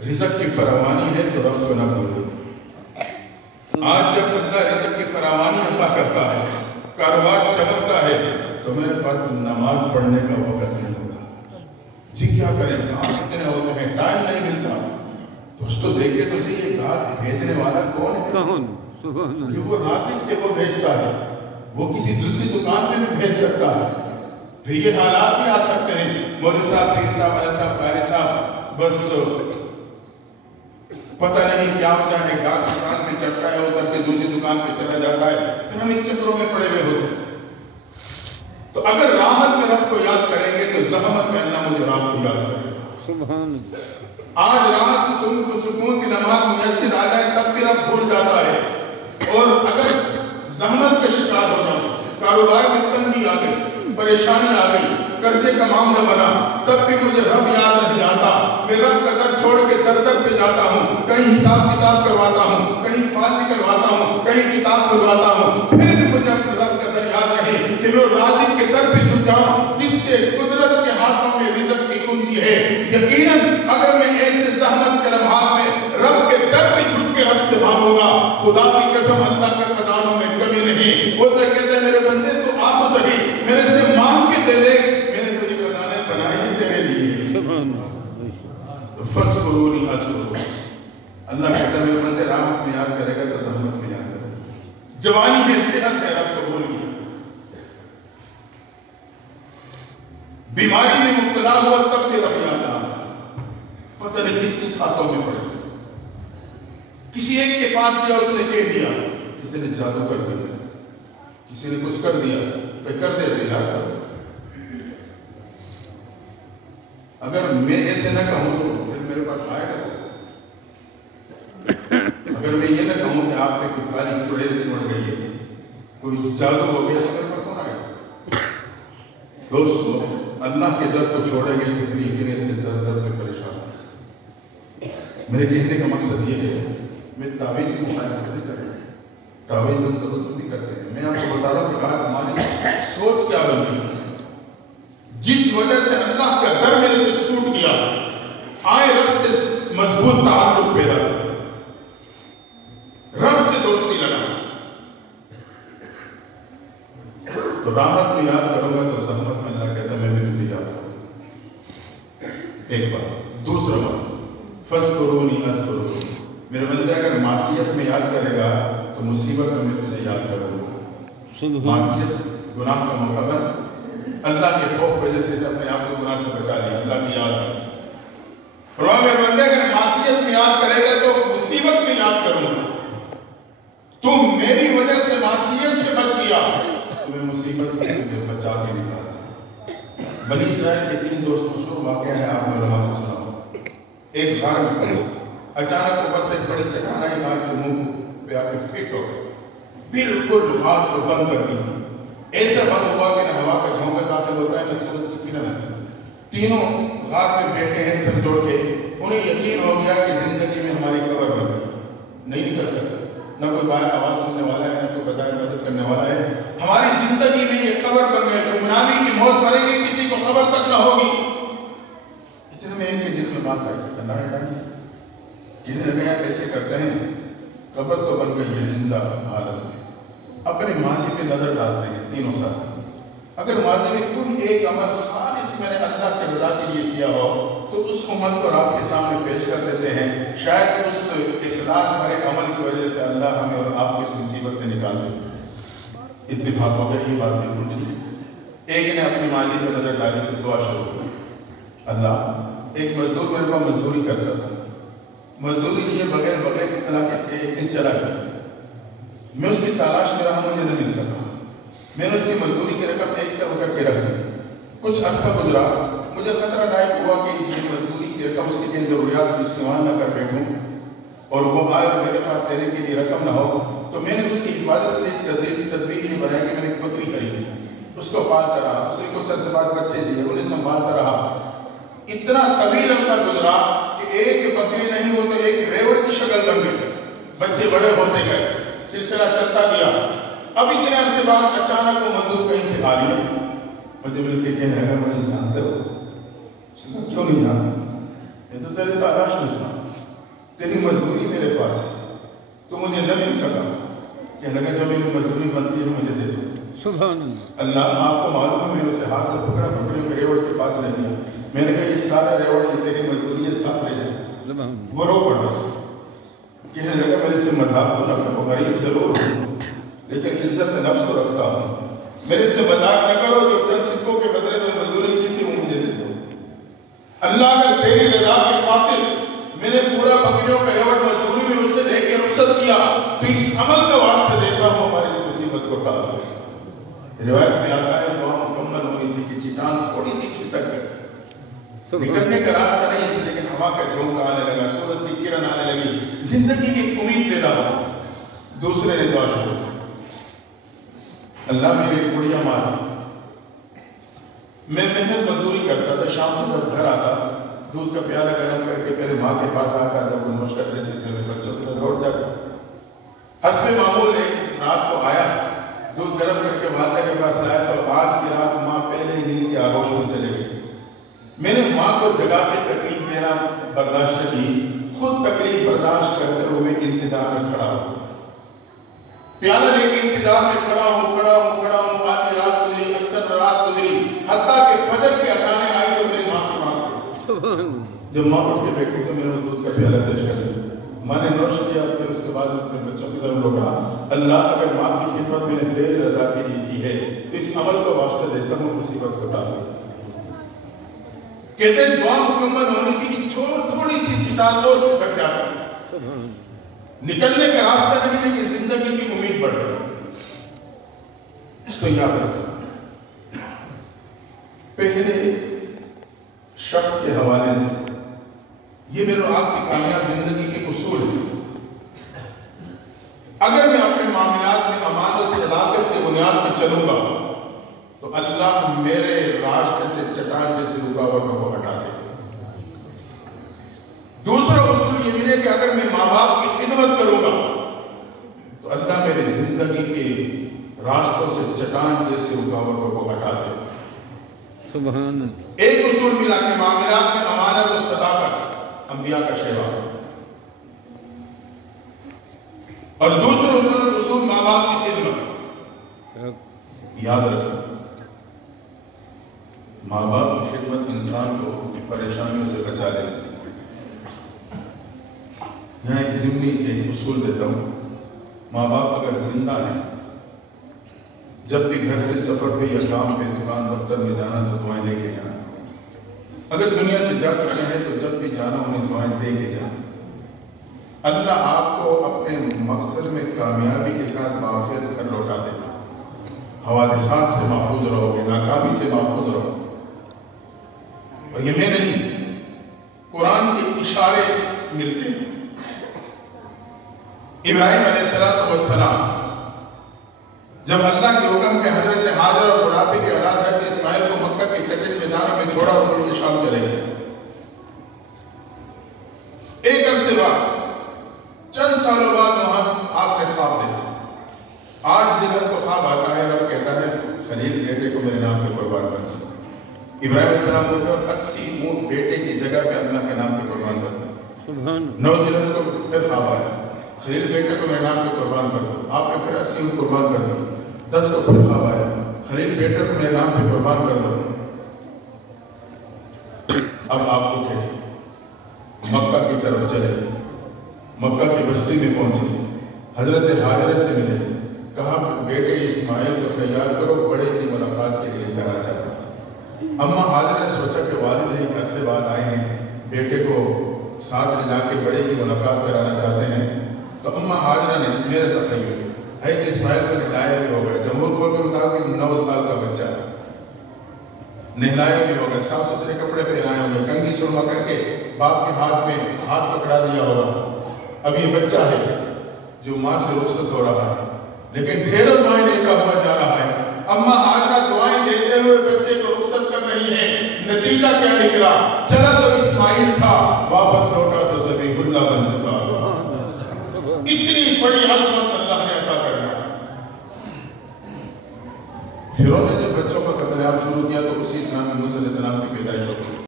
رزق کی فراوانی ہے تو رب کو نہ بھولو۔ آج جب اللہ رزق کی فراوانی عطا کرتا ہے، کاروبار چمکتا ہے، تو میرے پاس نماز پڑھنے کا وقت نہیں ہوتا۔ جی کیا کریں، کام اتنے ہوتے ہیں، ٹائم نہیں ملتا۔ دوستو دیکھیں تو صحیح، یہ گاہک بھیجنے والا کون ہے؟ جو وہ رازق ہے وہ بھیجتا ہے، وہ کسی دوسری دکان میں بھی بھیج سکتا ہے۔ پھر یہ حالات بھی آ سکتے ہیں، مولوی صاحب، پیر صاحب، علیہ صاحب، قاری صاحب، بس پتہ نہیں کیا ہوتا ہے، گاہک دکان پہ چڑھتا ہے، اتر کے دوسری دکان پہ چلا جاتا ہے، پھر ہم اس چکروں میں پڑے ہوئے ہوتے ہیں۔ تو اگر راحت میں رب کو یاد کریں گے تو زحمت میں اللہ مجھے راحت کو یاد کرے گا۔ سبحان اللہ۔ آج راحت سکون کی نماز میسر آ جائے تب بھی رب بھول جاتا ہے، اور اگر زحمت کا شکار ہو جاؤ، کاروبار میں تنگی آ گئی، پریشانی آ گئی، قرضے کا معاملہ بنا، تب بھی مجھے رب یاد نہیں آتا۔ میں رب کا در چھوڑ کے در در پہ جاتا ہوں، کہیں حساب کتاب کرواتا ہوں، کہیں فائل نکلواتا ہوں، کہیں کتاب کھلواتا ہوں، پھر بھی مجھے اپنے رب کا در یاد رہے کہ میں رازق کے در پہ جھک جاؤں جس کے قدرت کے ہاتھوں میں رزق کی کنجی ہے۔ یقیناً اگر میں ایسے زحمت کے لمحات میں رب کے در پہ جھک کے رب سے مانگوں گا، خدا کی قسم اللہ کے خزانوں میں کمی نہیں۔ وہ تو کہتے ہیں میرے بندے تو آ تو صحیح، میرے سے مانگ کے دے دے، میں نے تو یہ خزانے بنائے ہیں تیرے لیے۔ فَاذْكُرُونِي أَذْكُرْكُمْ۔ اللہ کہتا ہے میرے بندے راحت میں یاد کرے گا تو زحمت میں یاد کرے گا۔ جوانی ہے، صحت ہے، رب کو بھول گیا۔ بیماری میں مبتلا ہوا تب بھی رب یاد آ رہا، پتہ نہیں کس کے ہاتھوں میں پڑ گیا۔ کسی ایک کے پاس گیا، اس نے کہہ دیا، کسی نے جادو کر دیا، کسی نے کچھ کر دیا، کر دے تو علاج کر۔ اگر میں ایسے نہ کہوں تو پھر میرے پاس آئے گا۔ اگر میں یہ نہ کہوں کہ آپ نے کوئی کالی چڑیل چھوڑ گئی ہے، کوئی جادو ہو گیا، تو میرے پاس کون آئے گا؟ دوستو اللہ کے در کو چھوڑیں گے تو پھر یقین سے در در میں پریشان ہے۔ میرے کہنے کا مقصد یہ ہے، میں تعویذ کو مخالف نہیں کر رہا، تعویذ ہم درست بھی کرتے ہیں۔ میں آپ کو بتا رہا ہوں کہ آج ہماری سوچ کیا بن گئی، جس وجہ سے اللہ کا در میرے سے چھوٹ گیا، آئے رب سے مضبوط تعلق پیدا کر، رب سے دوستی لگا، تو راحت میں یاد کروں گا تو زحمت میں اللہ کہتا میں بھی تجھے یاد کروں۔ ایک بات، دوسرا بات، فَاذْكُرُونِي أَذْكُرْكُمْ۔ میرے بندے اگر معصیت میں یاد کرے گا تو مصیبت میں تجھے یاد کروں گا۔ معصیت گناہ کا مقابلہ، اللہ کے خوف وجہ سے اپنے آپ کو گناہ سے بچا لیا، اللہ کی یاد ہے۔ فرمایا میرے بندے اگر معصیت میں یاد کرے گا تو مصیبت میں یاد کروں گا۔ تم میری وجہ سے معصیت سے بچ گیا، تمہیں مصیبت سے تجھے بچا کے نکالا۔ بنی اسرائیل کے 3 دوست مشہور واقعہ ہے، آپ نے علماء سے سنا ہو۔ ایک غار میں اچانک اوپر سے ایک بڑی چٹان آئی، غار کے منہ پہ آ کے فٹ ہو گئی، بالکل غار کو بند کر دی۔ ایسا بند ہوا کہ نہ ہوا کا جھونکا داخل ہوتا ہے نہ سورج کی کرن آتی ہے۔ تینوں غار میں بیٹھے ہیں سر جوڑ کے، انہیں یقین ہو گیا کہ زندگی میں ہماری قبر بن گئی، نہیں نکل سکتے، نہ کوئی باہر آواز سننے والا ہے، نہ کوئی بظاہر مدد کرنے والا ہے، ہماری زندگی میں یہ قبر بن گئی، گمنامی کی موت مرے گی، کسی کو خبر تک نہ ہوگی۔ اتنے میں ان کے دل میں بات آئی، اللہ نے ڈالی، کسی نے کہا کیسے کرتے ہیں، قبر تو بن گئی ہے زندہ حالت میں، اپنے ماضی پہ نظر ڈالتے ہیں تینوں ساتھ۔ اگر ماضی میں کوئی ایک عمل خالص میں نے اللہ کے رضا کے لیے کیا ہو تو اس عمل کو آپ کے سامنے پیش کر دیتے ہیں، شاید اس اخلاص بھرے عمل کی وجہ سے اللہ ہمیں اور آپ کو اس مصیبت سے نکال دے۔ اتفاق ہو گیا، یہ بات بالکل ٹھیک۔ ایک نے اپنی ماضی پہ نظر ڈالی تو دعا شروع کی، اللہ ایک مزدور میرے پاس مزدوری کرتا تھا، مزدوری لیے بغیر کی طلاق ایک دن چلا گیا، میں اس کی تلاش میں رہا، مجھے نہ مل سکا، میں نے اس کی مزدوری کی رقم ایک طرف کر کے رکھ دی۔ کچھ عرصہ گزرا، مجھے خطرہ لاحق ہوا کہ یہ مزدوری کی رقم اس کی کئی ضروریات کو استعمال نہ کر بیٹھوں اور وہ آئے اور میرے پاس دینے کے لیے رقم نہ ہو، تو میں نے اس کی حفاظت کے لیے تدبیر یہ بنائی کہ میں نے ایک بکری خریدی، اس کو پالتا رہا، اس نے کچھ عرصے بعد بچے دیے، انہیں سنبھالتا رہا۔ اتنا طویل عرصہ گزرا کہ ایک بکری نہیں وہ تو ایک ریوڑ کی شکل بن گئی، بچے بڑے ہوتے گئے، سلسلہ چلتا گیا۔ اب اتنے عرصے بعد اچانک وہ مزدور کہیں سے آ لیا، مجھے مل کے کہنے لگا مجھے جانتے ہو؟ کیوں نہیں جانتے؟ یہ تو تیرے تلاش نہیں تھا، تیری مزدوری میرے پاس ہے، تو مجھے نہ مل سکا، کہنے لگا جو میری مزدوری بنتی ہے مجھے دے دو۔ سبحان اللہ آپ کو معلوم ہے میں اسے ہاتھ سے پکڑا، بکریوں کے ریوڑ کے پاس لے دیا، میں نے کہا یہ سارا ریوڑ یہ تیری مزدوری ہے، ساتھ لے جائے۔ وہ رو پڑا، کہنے لگا میں اسے مذاق تو نہ کرو، غریب ضرور ہوں لیکن عزت نفس تو رکھتا ہوں، میرے سے مذاق نہ کرو، جو چند سکوں کے بدلے میں مزدوری کی تھی وہ مجھے دے دو۔ اللہ اگر تیری رضا کی خاطر میں نے پورا بکریوں کا ریوڑ مزدوری میں اسے دے کے رخصت کیا تو اس عمل کا واسطہ دیتا ہوں ہماری اس مصیبت کو ٹال دے۔ روایت میں آتا ہے دعا مکمل ہونی تھی کہ چٹان تھوڑی سی کھسک گئی، نکلنے کا راستہ نہیں اس لیکن ہوا کا جھونکا آنے لگا، سورج کی کرن آنے لگی، زندگی کی امید پیدا ہو۔ دوسرے نے دعا شروع کی، اللہ میری ایک بڑھیا ماں تھی، میں محنت مزدوری کرتا تھا، شام کو جب گھر آتا دودھ کا پیالہ گرم کر کے میرے ماں کے پاس آتا، جب وہ نوش کر لیتی پھر میں بچوں کو لوٹ جاتا، حسب معمول ایک رات کو آیا، دودھ گرم کر کے والدہ کے پاس لایا تو آج کی رات ماں پہلے ہی نیند کے آغوش میں چلے گئی۔ میں نے ماں کو جگا کے تکلیف دینا برداشت کی، خود تکلیف برداشت کرتے ہوئے انتظار میں کھڑا ہوں، پیالہ لے کے انتظار میں کھڑا ہوں، آدھی رات گزری، اکثر رات گزری، حتیٰ کہ فجر کی اذانیں آئی تو میری ماں کی مانگ گئی۔ جب ماں اٹھ کے بیٹھی تو میں نے دودھ کا پیالہ پیش کر دیا، ماں نے نوش کیا، پھر اس کے بعد اپنے بچوں کی طرف لوٹا، اللہ اگر ماں کی خدمت میں نے تیری رضا کے لیے کی ہے تو اس عمل کو واسطہ دیتا ہوں مصیبت کو ٹال دے۔ کہتے ہیں دعا مکمل ہونے کی کہ تھوڑی سی چٹان اور کھسک جاتا ہے، نکلنے کا راستہ نہیں لیکن زندگی کی امید بڑھ گئی۔ اس کو یاد رکھنا، پہلے شخص کے حوالے سے یہ میرے اور آپ کی کامیاب زندگی کے اصول ہیں۔ اگر میں اپنے معاملات میں امانت اور صداقت کی بنیاد پہ چلوں گا تو اللہ میرے راستے سے چٹان جیسی رکاوٹوں کو ہٹا دے گا۔ دوسرا اصول یہ بھی ہے کہ اگر میں ماں باپ کی خدمت کروں گا تو اللہ میری زندگی کے راستوں سے چٹان جیسی رکاوٹوں کو ہٹا دے گا۔ سبحان ایک اصول ملا کہ معاملات میں امانت اور صداقت انبیاء کا شیوا، اور دوسرا اصول ماں باپ کی خدمت۔ یاد رکھیں ماں باپ کی خدمت انسان کو پریشانیوں سے بچا لیتی ہے۔ یہاں ایک ضمنی ایک اصول دیتا ہوں، ماں باپ اگر زندہ ہیں جب بھی گھر سے سفر پہ یا کام پہ دکان دفتر میں جانا تو دعائیں لے کے جانا، اگر دنیا سے جا چکے ہیں تو جب بھی جانا انہیں دعائیں دے کے جانا۔ اللہ آپ کو اپنے مقصد میں کامیابی کے ساتھ معافیت گھر لوٹا دے گا، حوادثات سے محفوظ رہو گے، ناکامی سے محفوظ رہو گے۔ اور یہ میں نہیں، قرآن کے اشارے ملتے ہیں۔ ابراہیم علیہ السلام جب اللہ کے حکم کے حضرت حاجر اور بڑھاپے کے اولاد ہے کہ اسماعیل کو مکہ کے چٹل میدانوں میں چھوڑا اور ان کے شام چلے گئے، ایک عرصے بعد چند سالوں بعد وہاں آپ نے خواب دیکھا، 8 ذی الحجہ کو خواب آتا ہے، رب کہتا ہے خلیل بیٹے کو میرے نام پہ قربان کر دو۔ ابراہیم علیہ السلام کو اور 80 اونٹ بیٹے کی جگہ پہ اللہ کے نام پہ قربان کر دو۔ 9 ذی الحجہ کو پھر خواب آیا، خلیل بیٹے کو میرے نام پہ قربان کر دو، آپ نے پھر 80 اونٹ قربان کر دی۔ 10 کو پھر خواب آیا، خلیل بیٹے کو میرے نام پہ قربان کر دو۔ اب آپ اٹھے، مکہ کی طرف چلے، مکہ کی بستی میں پہنچے، حضرت حاجرہ سے ملے، کہا بیٹے اسماعیل کو تیار کرو، بڑے کی ملاقات کے لیے جانا چاہتا ہوں۔ اماں حاجرہ نے سوچا کہ والد ایک عرصے بعد آئے ہیں، بیٹے کو ساتھ لے جا کے بڑے کی ملاقات کرانا چاہتے ہیں، تو اماں حاجرہ نے میرے تخیل ہے کہ اسماعیل کو نہلایا بھی ہوگا، جمہور قول کے مطابق 9 سال کا بچہ ہے، نہلایا بھی ہوگا، صاف ستھرے کپڑے پہنائے ہوں گے، کنگھی سرما کر کے باپ کے ہاتھ میں ہاتھ پکڑا دیا ہوگا۔ اب یہ بچہ ہے جو ماں سے رخصت ہو رہا ہے لیکن ڈھیروں دعائیں لیتا ہوا جا رہا ہے۔ اماں حاجرہ دعائیں دیتے ہوئے بچے کو رخصت کر رہی ہیں، نتیجہ کیا نکلا؟ چلا تو اسماعیل تھا، واپس لوٹا تو ذبیح اللہ بن چکا تھا۔ اتنی بڑی عظمت اللہ نے عطا کرنا ہے۔ فرعون نے جب بچوں کا قتل عام شروع کیا تو اسی اسلام میں موسیٰ علیہ السلام کی پیدائش ہوئی۔